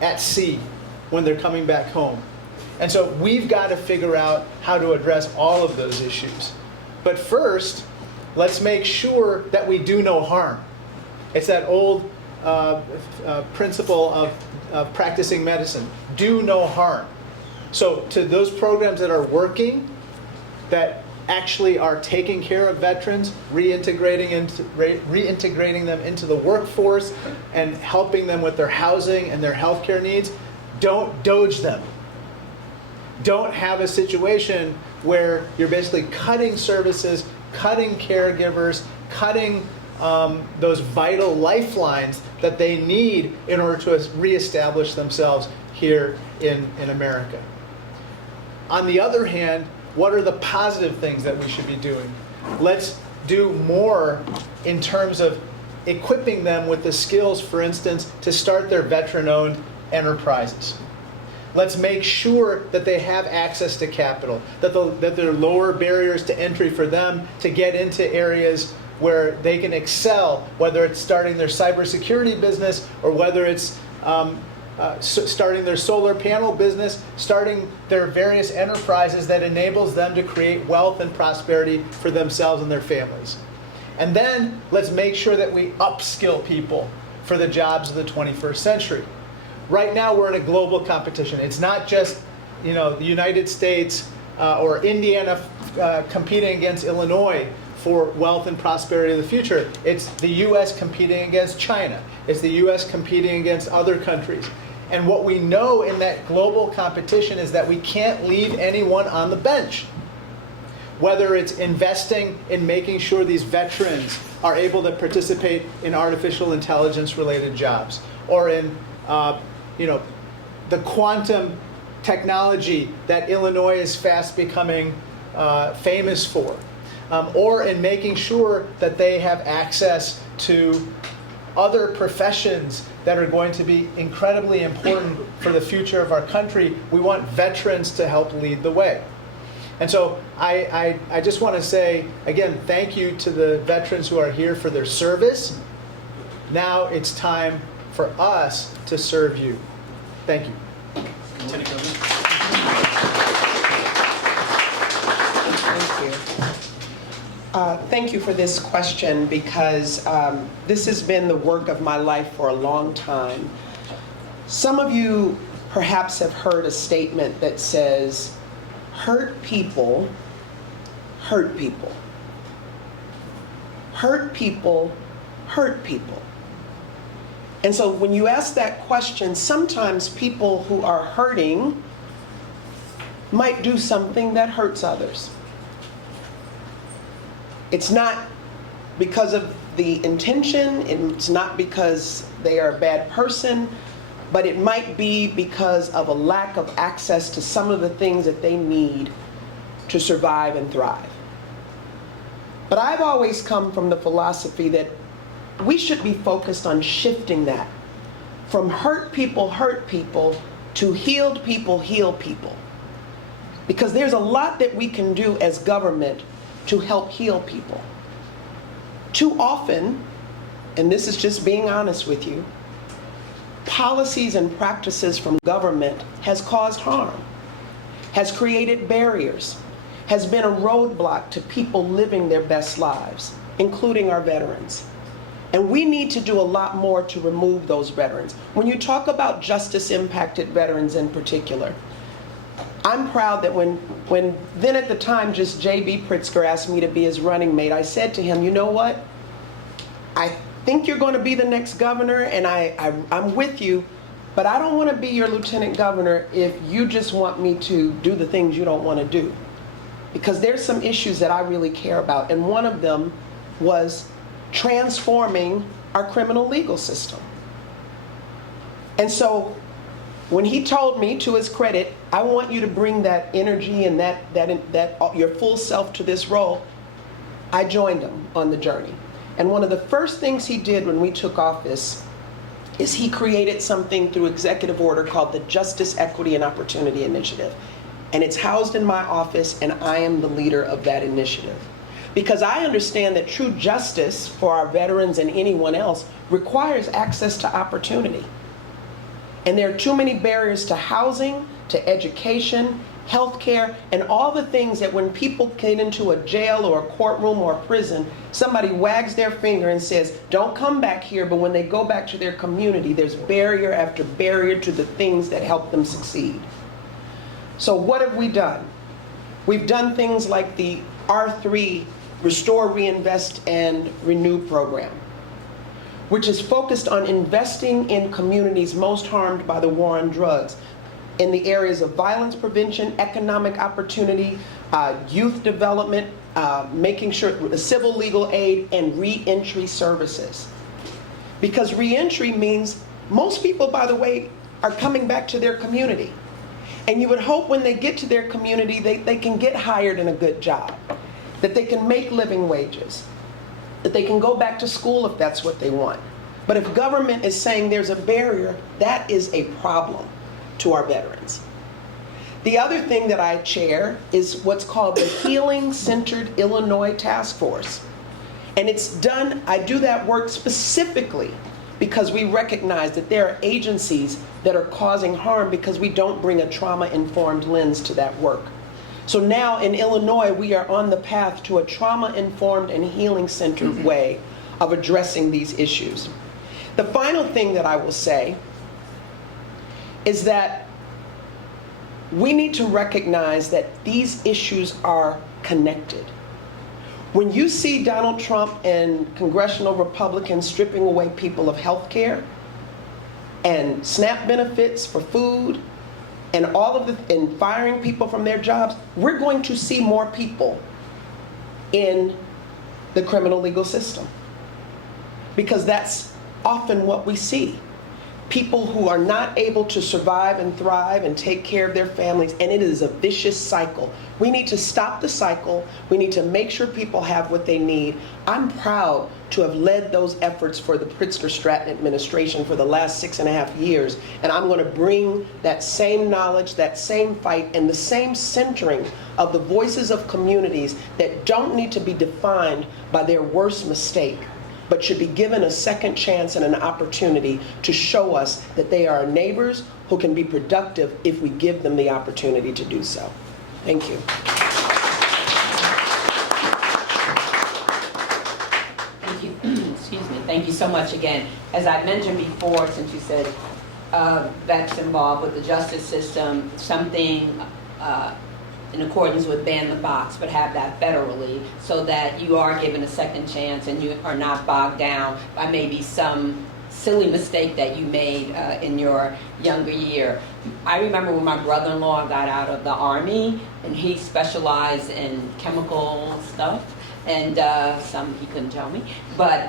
at sea when they're coming back home. And so we've got to figure out how to address all of those issues. But first, let's make sure that we do no harm. It's that old principle of practicing medicine. Do no harm. So to those programs that are working, that actually are taking care of veterans, reintegrating them into the workforce and helping them with their housing and their healthcare needs, don't doge them. Don't have a situation where you're basically cutting services, cutting caregivers, cutting those vital lifelines that they need in order to reestablish themselves here in America. On the other hand, what are the positive things that we should be doing? Let's do more in terms of equipping them with the skills, for instance, to start their veteran-owned enterprises. Let's make sure that they have access to capital, that there are lower barriers to entry for them to get into areas where they can excel, whether it's starting their cybersecurity business or whether it's starting their solar panel business, starting their various enterprises that enables them to create wealth and prosperity for themselves and their families. And then let's make sure that we upskill people for the jobs of the 21st century. Right now we're in a global competition. It's not just the United States or Indiana competing against Illinois for wealth and prosperity of the future. It's the U.S. competing against China. It's the U.S. competing against other countries. And what we know in that global competition is that we can't leave anyone on the bench. Whether it's investing in making sure these veterans are able to participate in artificial intelligence related jobs, or in the quantum technology that Illinois is fast becoming famous for, or in making sure that they have access to other professions that are going to be incredibly important for the future of our country. We want veterans to help lead the way. And so I just want to say, again, thank you to the veterans who are here for their service. Now it's time for us to serve you. Thank you. Lieutenant Governor. Thank you. Thank you for this question, because this has been the work of my life for a long time. Some of you perhaps have heard a statement that says, hurt people hurt people. Hurt people hurt people. And so when you ask that question, sometimes people who are hurting might do something that hurts others. It's not because of the intention, it's not because they are a bad person, but it might be because of a lack of access to some of the things that they need to survive and thrive. But I've always come from the philosophy that we should be focused on shifting that from hurt people to healed people heal people. Because there's a lot that we can do as government to help heal people. Too often, and this is just being honest with you, policies and practices from government has caused harm, has created barriers, has been a roadblock to people living their best lives, including our veterans. And we need to do a lot more to remove those veterans. When you talk about justice-impacted veterans in particular, I'm proud that when then at the time just J.B. Pritzker asked me to be his running mate, I said to him, you know what? I think you're going to be the next governor, and I'm with you, but I don't want to be your lieutenant governor if you just want me to do the things you don't want to do. Because there's some issues that I really care about, and one of them was transforming our criminal legal system. And so when he told me, to his credit, I want you to bring that energy and that your full self to this role, I joined him on the journey. And one of the first things he did when we took office is he created something through executive order called the Justice, Equity, and Opportunity Initiative. And it's housed in my office, and I am the leader of that initiative. Because I understand that true justice for our veterans and anyone else requires access to opportunity. And there are too many barriers to housing, to education, healthcare, and all the things that when people get into a jail or a courtroom or a prison, somebody wags their finger and says, don't come back here, but when they go back to their community, there's barrier after barrier to the things that help them succeed. So what have we done? We've done things like the R3, Restore, Reinvest, and Renew program, which is focused on investing in communities most harmed by the war on drugs in the areas of violence prevention, economic opportunity, youth development, making sure the civil legal aid, and reentry services. Because reentry means most people, by the way, are coming back to their community. And you would hope when they get to their community, they can get hired in a good job, that they can make living wages, that they can go back to school if that's what they want. But if government is saying there's a barrier, that is a problem to our veterans. The other thing that I chair is what's called the Healing Centered Illinois Task Force. And I do that work specifically because we recognize that there are agencies that are causing harm because we don't bring a trauma-informed lens to that work. So now in Illinois, we are on the path to a trauma-informed and healing-centered way of addressing these issues. The final thing that I will say is that we need to recognize that these issues are connected. When you see Donald Trump and congressional Republicans stripping away people of health care and SNAP benefits for food and and firing people from their jobs, we're going to see more people in the criminal legal system. Because that's often what we see. people who are not able to survive and thrive and take care of their families, and it is a vicious cycle. We need to stop the cycle. We need to make sure people have what they need. I'm proud to have led those efforts for the Pritzker-Stratton administration for the last 6.5 years, and I'm going to bring that same knowledge, that same fight, and the same centering of the voices of communities that don't need to be defined by their worst mistake, but should be given a second chance and an opportunity to show us that they are our neighbors who can be productive if we give them the opportunity to do so. Thank you. Thank you. Excuse me. Thank you so much again. As I mentioned before, since you said vets involved with the justice system, something in accordance with ban the box, but have that federally so that you are given a second chance and you are not bogged down by maybe some silly mistake that you made in your younger year. I remember when my brother-in-law got out of the Army, and he specialized in chemical stuff, and some he couldn't tell me, but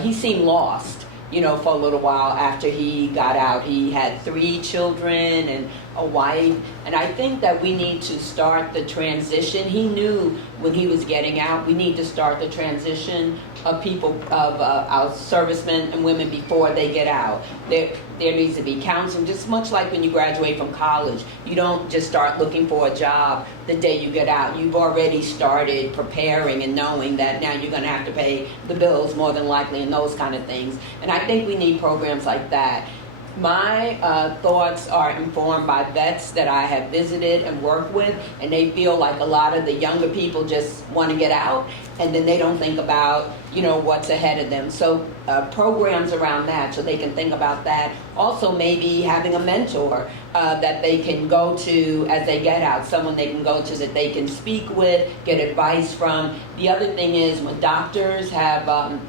he seemed lost, you know, for a little while after he got out. He had 3 children and a wife, and I think that we need to start the transition. He knew when he was getting out, we need to start the transition of people, of our servicemen and women before they get out. There needs to be counseling, just much like when you graduate from college. You don't just start looking for a job the day you get out. You've already started preparing and knowing that now you're going to have to pay the bills more than likely and those kind of things. And I think we need programs like that. My thoughts are informed by vets that I have visited and worked with, and they feel like a lot of the younger people just want to get out, and then they don't think about, you know, what's ahead of them. So programs around that, so they can think about that. Also, maybe having a mentor that they can go to as they get out, someone they can go to that they can speak with, get advice from. The other thing is when doctors have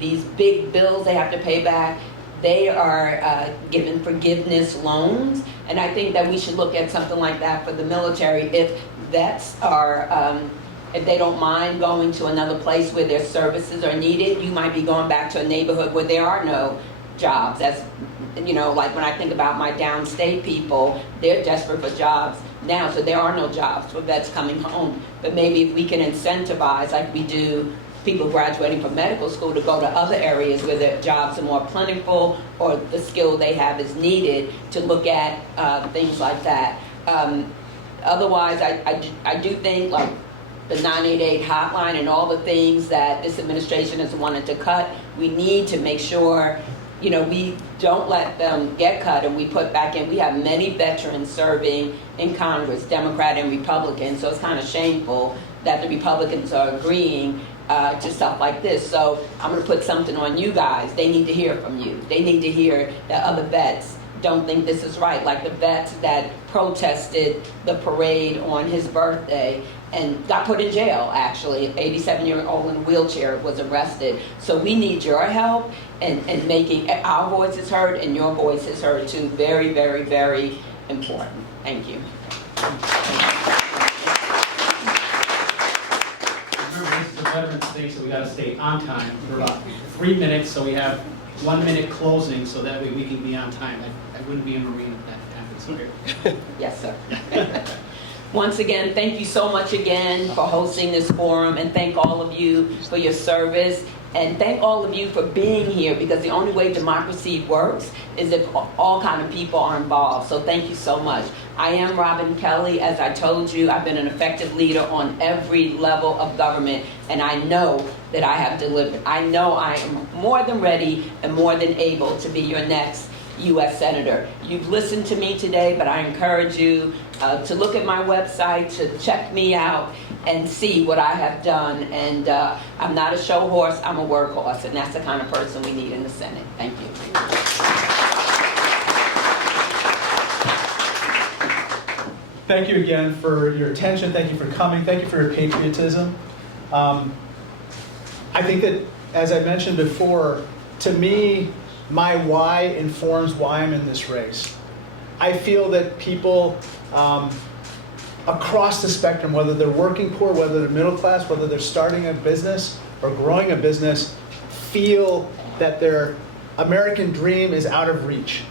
these big bills they have to pay back, they are given forgiveness loans, and I think that we should look at something like that for the military. If vets are, if they don't mind going to another place where their services are needed, you might be going back to a neighborhood where there are no jobs. That's, you know, like when I think about my downstate people, they're desperate for jobs now, so there are no jobs for vets coming home. But maybe if we can incentivize, like we do people graduating from medical school, to go to other areas where the jobs are more plentiful or the skill they have is needed, to look at things like that. Otherwise, I do think like the 988 hotline and all the things that this administration has wanted to cut, we need to make sure, you know, we don't let them get cut and we put back in. We have many veterans serving in Congress, Democrat and Republican, so it's kind of shameful that the Republicans are agreeing to stuff like this. So I'm going to put something on you guys. They need to hear from you. They need to hear that other vets don't think this is right. Like the vets that protested the parade on his birthday and got put in jail, actually. An 87-year-old in a wheelchair was arrested. So we need your help in making our voices heard and your voices heard too. Very, very, very important. Thank you. Veterans Day, so we got to stay on time. We're about 3 minutes, so we have 1 minute closing, so that way we can be on time. I wouldn't be a Marine if that happens here. Yes, sir. Once again, thank you so much again for hosting this forum, and thank all of you for your service, and thank all of you for being here, because the only way democracy works is if all kind of people are involved. So thank you so much. I am Robin Kelly. As I told you, I've been an effective leader on every level of government, and I know that I have delivered. I know I am more than ready and more than able to be your next U.S. Senator. You've listened to me today, but I encourage you to look at my website, to check me out and see what I have done. And I'm not a show horse, I'm a workhorse, and that's the kind of person we need in the Senate. Thank you. Thank you again for your attention. Thank you for coming. Thank you for your patriotism. I think that, as I mentioned before, to me, my why informs why I'm in this race. I feel that people across the spectrum, whether they're working poor, whether they're middle class, whether they're starting a business or growing a business, feel that their American dream is out of reach.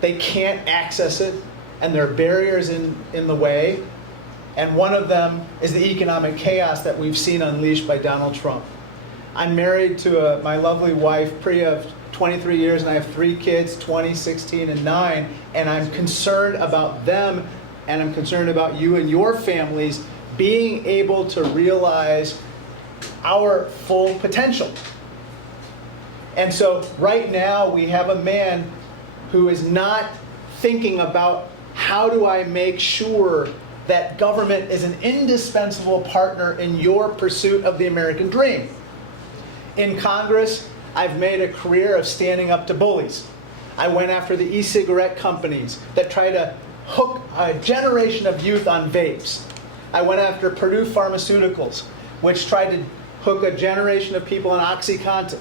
They can't access it, and there are barriers in the way. And one of them is the economic chaos that we've seen unleashed by Donald Trump. I'm married to my lovely wife, Priya, of 23 years, and I have 3 kids, 20, 16, and 9, and I'm concerned about them, and I'm concerned about you and your families being able to realize our full potential. And so right now we have a man who is not thinking about how do I make sure that government is an indispensable partner in your pursuit of the American dream. In Congress, I've made a career of standing up to bullies. I went after the e-cigarette companies that try to hook a generation of youth on vapes. I went after Purdue Pharmaceuticals, which tried to hook a generation of people on OxyContin.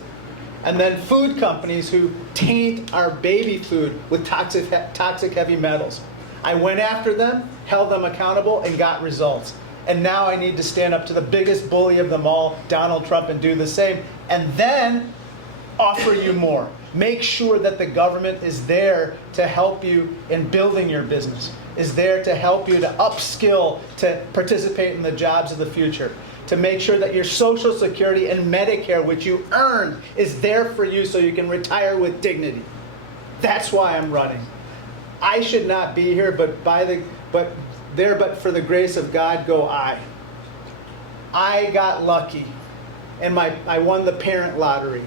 And then food companies who taint our baby food with toxic heavy metals. I went after them, held them accountable, and got results. And now I need to stand up to the biggest bully of them all, Donald Trump, and do the same. And then offer you more. Make sure that the government is there to help you in building your business, is there to help you to upskill, to participate in the jobs of the future, to make sure that your Social Security and Medicare, which you earned, is there for you so you can retire with dignity. That's why I'm running. I should not be here, but for the grace of God go I. I got lucky, and I won the parent lottery.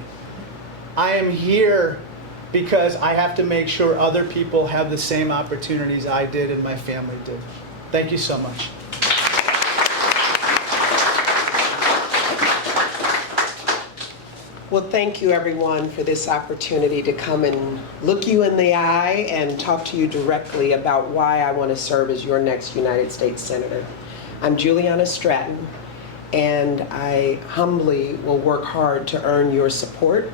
I am here because I have to make sure other people have the same opportunities I did and my family did. Thank you so much. Well, thank you everyone for this opportunity to come and look you in the eye and talk to you directly about why I want to serve as your next United States Senator. I'm Juliana Stratton, and I humbly will work hard to earn your support.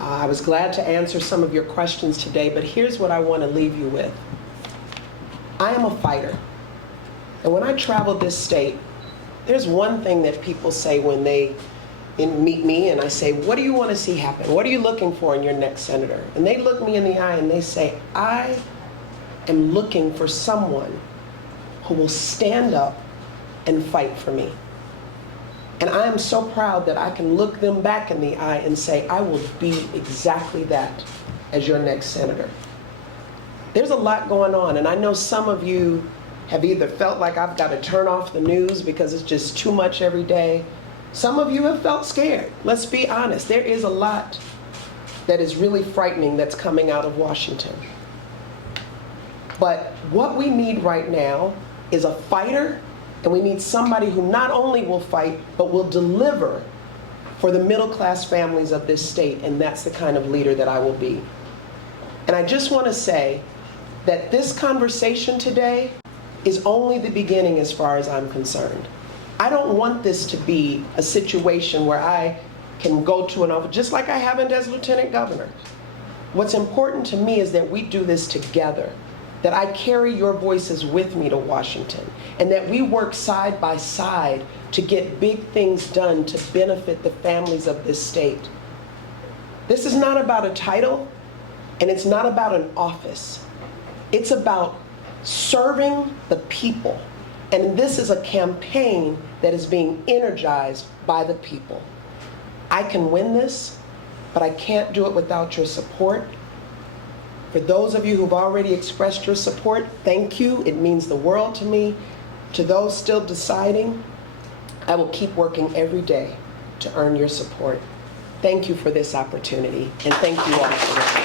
I was glad to answer some of your questions today, but here's what I want to leave you with. I am a fighter, and when I travel this state, there's one thing that people say when they meet me and I say, what do you want to see happen? What are you looking for in your next senator? And they look me in the eye and they say, I am looking for someone who will stand up and fight for me. And I am so proud that I can look them back in the eye and say, I will be exactly that as your next senator. There's a lot going on, and I know some of you have either felt like I've got to turn off the news because it's just too much every day. Some of you have felt scared. Let's be honest. There is a lot that is really frightening that's coming out of Washington. But what we need right now is a fighter, and we need somebody who not only will fight, but will deliver for the middle-class families of this state, and that's the kind of leader that I will be. And I just want to say that this conversation today is only the beginning as far as I'm concerned. I don't want this to be a situation where I can go to an office, just like I haven't as lieutenant governor. What's important to me is that we do this together, that I carry your voices with me to Washington, and that we work side by side to get big things done to benefit the families of this state. This is not about a title, and it's not about an office. It's about serving the people. And this is a campaign that is being energized by the people. I can win this, but I can't do it without your support. For those of you who've already expressed your support, thank you. It means the world to me. To those still deciding, I will keep working every day to earn your support. Thank you for this opportunity, and thank you all for listening.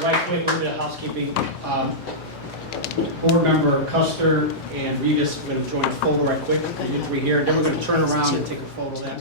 Right quick, a little bit of housekeeping. Board member Custer and Rivas are going to join a photo right quick. You three here. Then we're going to turn around and take a photo.